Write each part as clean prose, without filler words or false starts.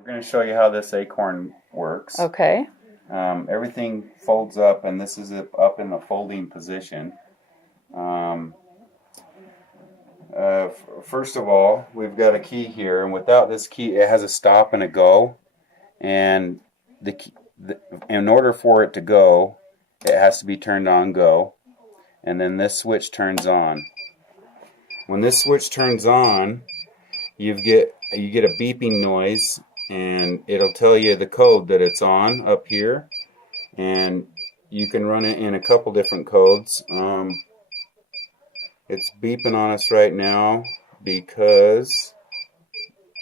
We're going to show you how this Acorn works. Okay. Everything folds up, and this is up in the folding position. First of all, we've got a key here, and without this key, it has a stop and a go. And in order for it to go, it has to be turned on go, and then this switch turns on. When this switch turns on, you get a beeping noise, and it'll tell you the code that it's on up here, and you can run it in a couple different codes. It's beeping on us right now because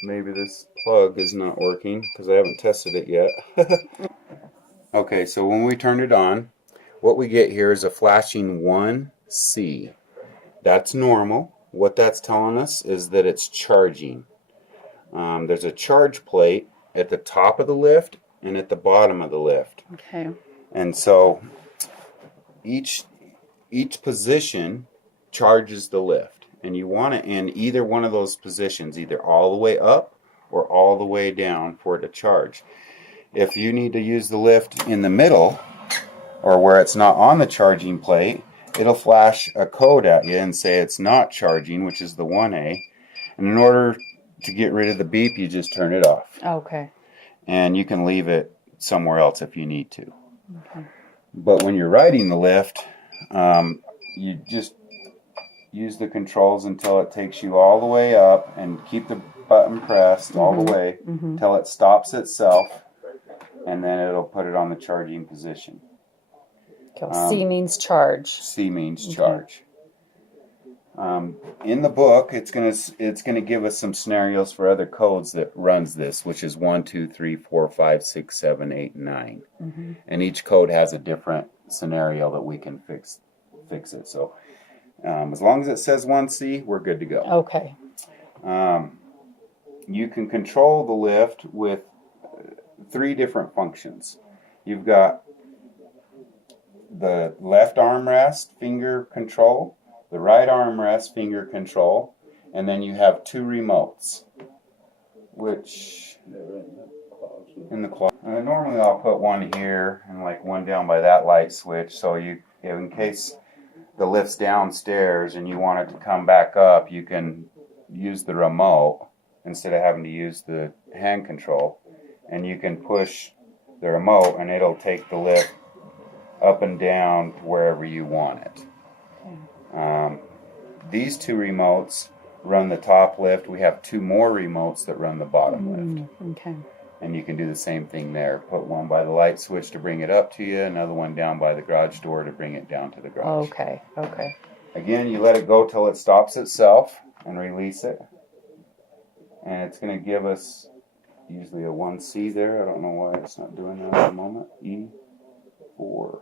maybe this plug is not working because I haven't tested it yet. Okay, so when we turn it on, what we get here is a flashing 1C. That's normal. What that's telling us is that it's charging. There's a charge plate at the top of the lift and at the bottom of the lift. Okay. And so each position charges the lift, and you want it in either one of those positions, either all the way up or all the way down for it to charge. If you need to use the lift in the middle or where it's not on the charging plate, it'll flash a code at you and say it's not charging, which is the 1A. And in order to get rid of the beep, you just turn it off. Okay. And you can leave it somewhere else if you need to. Okay. But when you're riding the lift, you just use the controls until it takes you all the way up, and keep the button pressed all the way until it stops itself, and then it'll put it on the charging position. Okay. C means charge. C means charge. In the book, it's gonna give us some scenarios for other codes that runs this, which is 1, 2, 3, 4, 5, 6, 7, 8, 9, and each code has a different scenario that we can fix it. So as long as it says 1C, we're good to go. Okay. You can control the lift with 3 different functions. You've got the left armrest finger control, the right armrest finger control, and then you have 2 remotes, which in the closet. Normally I'll put one here and like one down by that light switch, so in case the lift's downstairs and you want it to come back up, you can use the remote instead of having to use the hand control, and you can push the remote and it'll take the lift up and down to wherever you want it. These 2 remotes run the top lift. We have 2 more remotes that run the bottom lift. Okay. And you can do the same thing there. Put one by the light switch to bring it up to you, another one down by the garage door to bring it down to the garage. Okay. Okay. Again, you let it go till it stops itself and release it. And it's going to give us usually a 1C there. I don't know why it's not doing that at the moment. E4.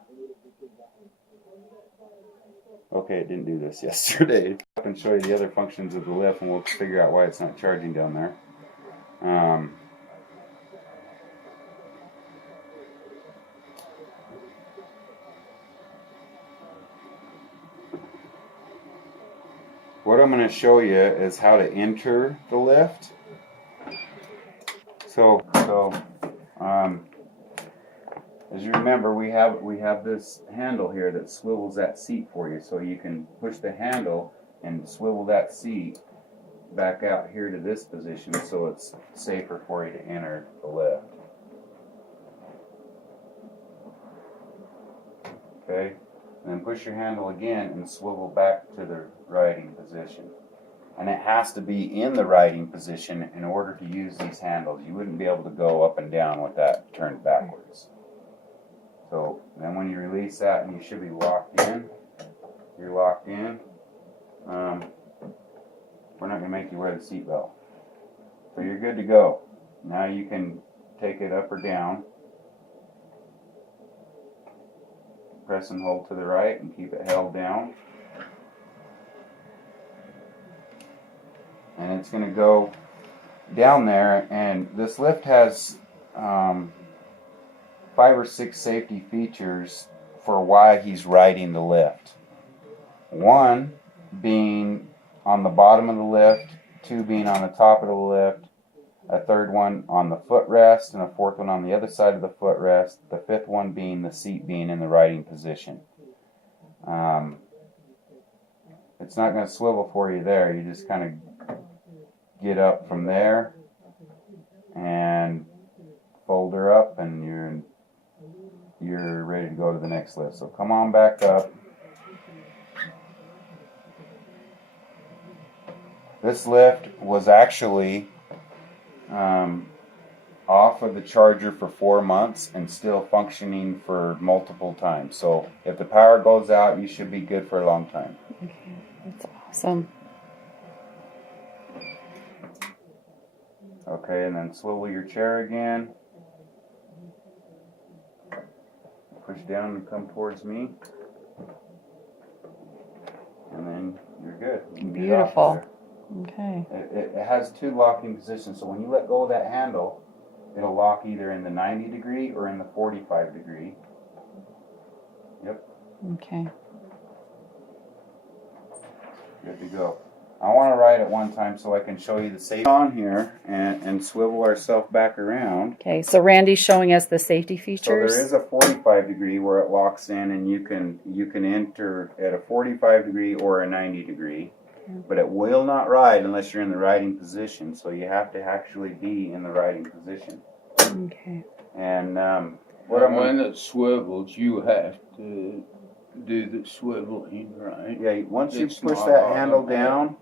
Okay, it didn't do this yesterday. I can show you the other functions of the lift, and we'll figure out why it's not charging down there. What I'm going to show you is how to enter the lift. So as you remember, we have this handle here that swivels that seat for you, so you can push the handle and swivel that seat back out here to this position, so it's safer for you to enter the lift. Okay, and then push your handle again and swivel back to the riding position. And it has to be in the riding position in order to use these handles. You wouldn't be able to go up and down with that turned backwards. So then when you release that, and you should be locked in, you're locked in. We're not going to make you wear the seatbelt. So you're good to go. Now you can take it up or down. Press and hold to the right and keep it held down. And it's going to go down there, and this lift has 5 or 6 safety features for why he's riding the lift. One being on the bottom of the lift, 2 being on the top of the lift, a third one on the footrest, and a fourth one on the other side of the footrest, the fifth one being the seat being in the riding position. It's not going to swivel for you there. You just kind of get up from there and fold her up, and you're ready to go to the next lift. So come on back up. This lift was actually off of the charger for 4 months and still functioning for multiple times. So if the power goes out, you should be good for a long time. Okay, that's awesome. Okay, and then swivel your chair again. Push down and come towards me. And then you're good. You can get off Beautiful. there. Okay. It has two locking positions, so when you let go of that handle, it'll lock either in the 90 degree or in the 45 degree. Yep, Okay. good to go. I want to ride it one time so I can show you the safety on here and swivel ourselves back around. Okay, so Randy's showing us the safety So features. there is a 45 degree where it locks in, and you can enter at a 45 degree or a 90 degree. But it will not ride unless you're in the riding position, so you have to actually be in the riding position. Okay. And when it swivels, you have to do the swiveling, right? Yeah, once you It's push not that handle automatic. down,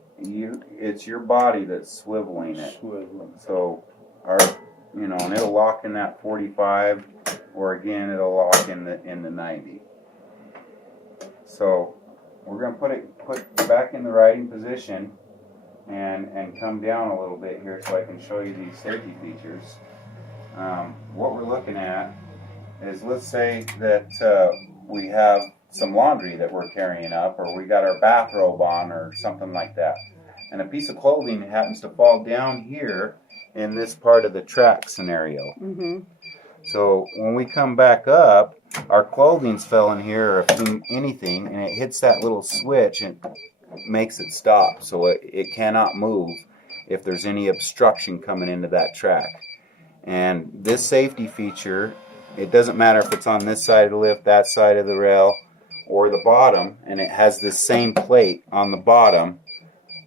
it's your body that's swiveling it. Swiveling. So and it'll lock in that 45, or again it'll lock in the 90. So we're going to put back in the riding position and come down a little bit here so I can show you these safety features. What we're looking at is, let's say that we have some laundry that we're carrying up, or we got our bathrobe on or something like that, and a piece of clothing happens to fall down here in this part of the track scenario. Mm-hmm. So when we come back up, our clothing's fell in here or anything, and it hits that little switch and makes it stop, so it cannot move if there's any obstruction coming into that track. And this safety feature, it doesn't matter if it's on this side of the lift, that side of the rail, or the bottom, and it has this same plate on the bottom.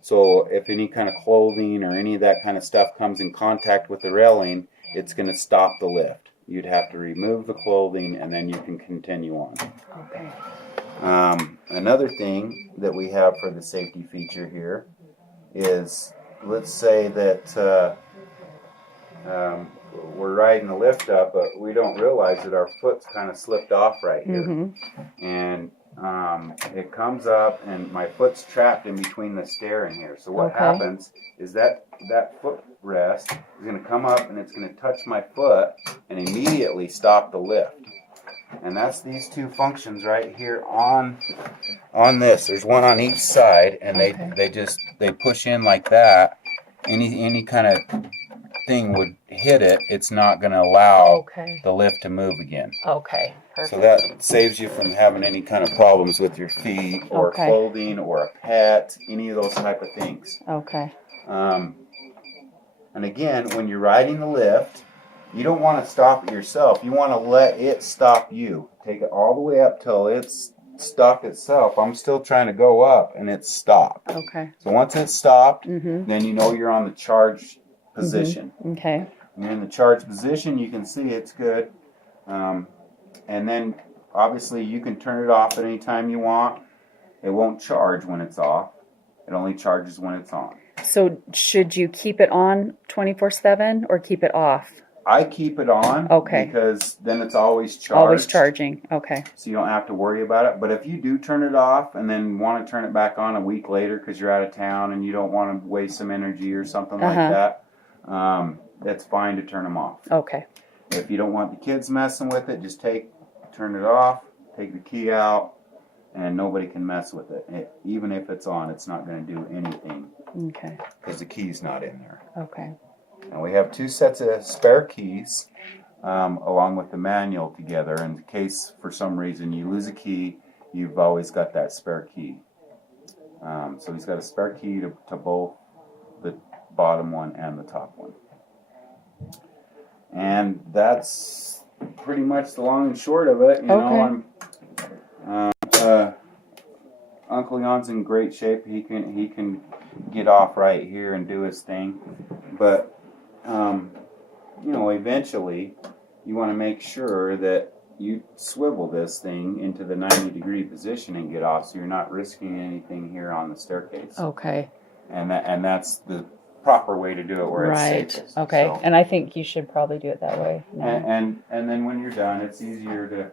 So if any kind of clothing or any of that kind of stuff comes in contact with the railing, it's going to stop the lift. You'd have to remove the clothing, and then you can continue on. Okay. Another thing that we have for the safety feature here is, let's say that we're riding the lift up, but we don't realize that our foot's kind of slipped off right here. Mm-hmm. And it comes up, and my foot's trapped in between the stair in here. So what happens is that footrest is going to come up, and it's going to touch my foot and immediately stop the lift. And that's these two functions right here on this. There's one on each side, and they push in like that. Any kind of thing would hit it, it's not going to allow the lift to move again. Okay. Perfect. So that saves you from having any kind of problems with your feet or clothing or a pet, any of those type of things. Okay. And again, when you're riding the lift, you don't want to stop it yourself. You want to let it stop you. Take it all the way up till it's stopped itself. I'm still trying to go up, and it's stopped. Okay. So once it's stopped, Mm-hmm. then you know you're on the charge position. Mm-hmm. Okay. When you're in the charge position, you can see it's good. And then, obviously, you can turn it off at any time you want. It won't charge when it's off. It only charges when it's on. So should you keep it on 24/7 or keep it off? I keep it on because then it's always charged. Always charging. Okay. So you don't have to worry about it. But if you do turn it off and then want to turn it back on a week later because you're out of town and you don't want to waste some energy or something like that, that's fine to turn them off. Okay. If you don't want the kids messing with it, just turn it off, take the key out, and nobody can mess with it. Even if it's on, it's not going to do anything. Okay. Because the key's not in there. Okay. And we have 2 sets of spare keys along with the manual together. In case for some reason you lose a key, you've always got that spare key. So he's got a spare key to both the bottom one and the top one. And that's pretty much the long and short of it. You know, Uncle Jan's in great shape. He can get off right here and do his thing. But you know, eventually you want to make sure that you swivel this thing into the 90-degree position and get off, so you're not risking anything here on the staircase. Okay. And that's the proper way to do it, where it's safest. Okay. So, And I think you should probably do it that way. and then when you're done, it's easier to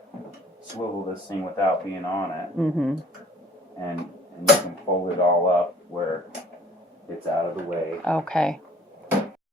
swivel this thing without being on it, Mm-hmm. and you can fold it all up where it's out of the way. Okay.